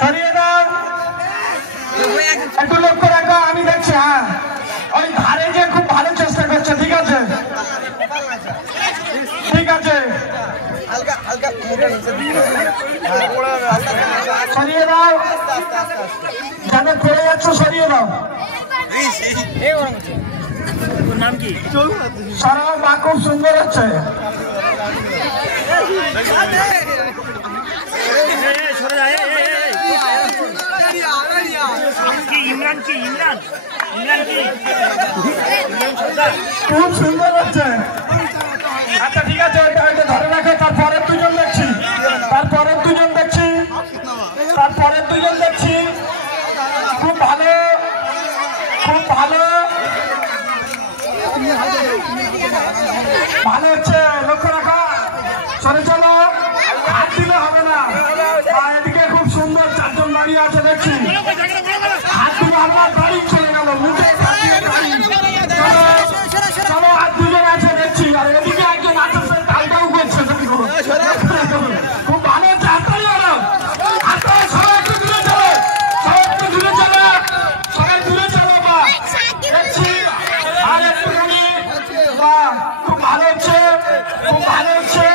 সরিয়ে দাও, একটু লক্ষ্য রাখো। আমি দেখছি, হ্যাঁ ওই ধারে যে খুব ভালো চেষ্টা করছে। ঠিক আছে, ঠিক আছে, সরিয়ে দাও, যাদের পড়ে যাচ্ছ সরিয়ে দাও। নাম কি? সরাও, বা খুব সুন্দর হচ্ছে। ইমরান কি? ইমরান ইমরান কি? খুব সুন্দর হচ্ছে। আচ্ছা ঠিক আছে, ওইটা ধরে রাখো। তারপরের দুজন দেখছি, তারপরের দুজন দেখছি, তারপরের দুজন দেখছি। খুব ভালো, খুব ভালো, ভালো হচ্ছে। লক্ষ্য রাখা, সরে চলো, হাত দিলে হবে না। এদিকে খুব সুন্দর চারজন দাঁড়িয়ে আছে দেখছি। হাত দিলে আমার গাড়ি চলে গেল, মুখে চলো। আর দুজন আছে দেখছি, আর এদিকে একজন আছে, তালটাও করছে। খুব ভালো হচ্ছে, হাততালি মারো, হাততালি। সবাই একটু দূরে চলো, সবাই একটু দূরে চলো, সবাই দূরে চলো। বা দেখছি আর একটুখানি। বা খুব ভালো হচ্ছে, খুব ভালো হচ্ছে,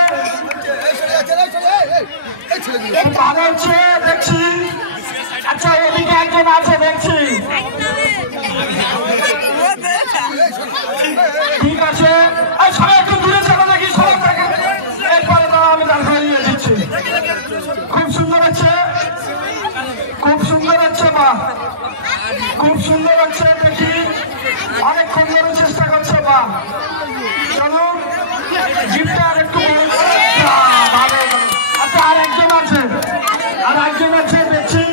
খুব ভালো হচ্ছে দেখছি। আচ্ছা এদিকে একজন আছে দেখছি। ঠিক আছে, সবাই একটু দূরে চলো দেখি, সবাই দেখে। এরপরে তো আমি দাঁড় করিয়ে দিচ্ছি। খুব সুন্দর হচ্ছে, খুব সুন্দর হচ্ছে। বা খুব সুন্দর হচ্ছে দেখি, অনেকক্ষণ ধরে চেষ্টা করছে। বা চলো, জিপটা আর একটু ভালো। আচ্ছা আর একজন আছে, আর একজন আছে দেখছি।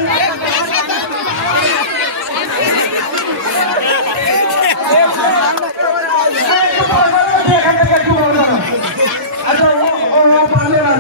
এখান থেকে একটু বলবো। আচ্ছা ও পারলে না,